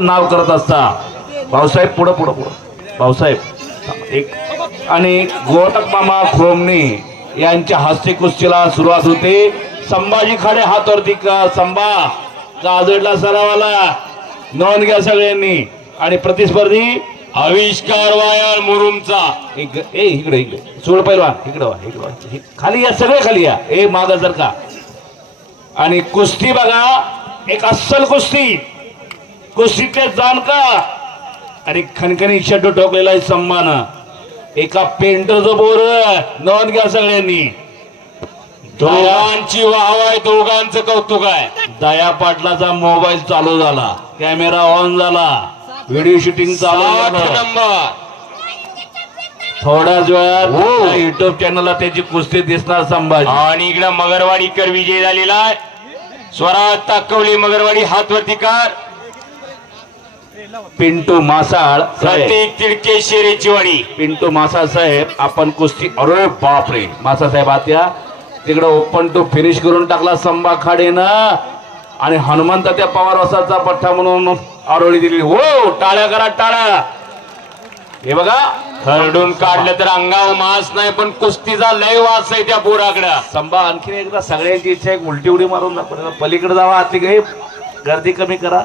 नाव करत असता. भाऊसाहेब पुढं पुढं पुढं. भाऊसाहेब एक. आणि गोरख मामा यांच्या हास्य कुस्तीला सुरुवात होते. संभाजी खाडे हातवरती का संभा. गाजडला सरावाला. नोंद घ्या सगळ्यांनी. आणि प्रतिस्पर्धी आविष्कार वायाळ मुरुमचा. एक ए इकडे इकडे. सोड पैलवान. इकडे वा इकडे वा. हे- खाली या सगळे खाली या. ए माग जर का. आणि कुस्ती बघा. एक अस्सल कुस्ती. कुस्तीतले जाणका. आणि खणखणी शड्ड ठोकलेला आहे सम्मान एका पेंटरचं बोर नोंद घ्या सगळ्यांनी. दोघांची वाहवाय दोघांचं कौतुक आहे. दया पाटलाचा मोबाईल चालू झाला. कॅमेरा ऑन झाला. व्हिडिओ शूटिंग चालू झालं. नंबर. थोड्याच वेळात युट्यूब चॅनलला त्याची कुस्ती दिसणार संभाजी. आणि इकडं मगरवाडीकर विजय झालेला आहे. स्वराज ताकवली मगरवाडी हातवरती कार. पिंटू मासाळ साहेब. प्रत्येक तिडके शेरेची वाडी पिंटू मासा साहेब आपण कुस्ती अरे बापरे. मासा साहेब आत्या तिकडे ओपन टू फिनिश करून टाकला संभा खाडेनं. आणि हनुमंत त्या पवार वसाचा पठ्ठा म्हणून आरोळी दिली हो टाळ्या करा टाळ्या. हे बघा. खरडून काढलं तर अंगावर मास नाही पण कुस्तीचा लय वास आहे त्या पोराकडं. संभा आणखीन एकदा सगळ्यांची इच्छा एक उलटी उडी मारून दाखव पलीकडे जावा आतली काही गर्दी कमी करा.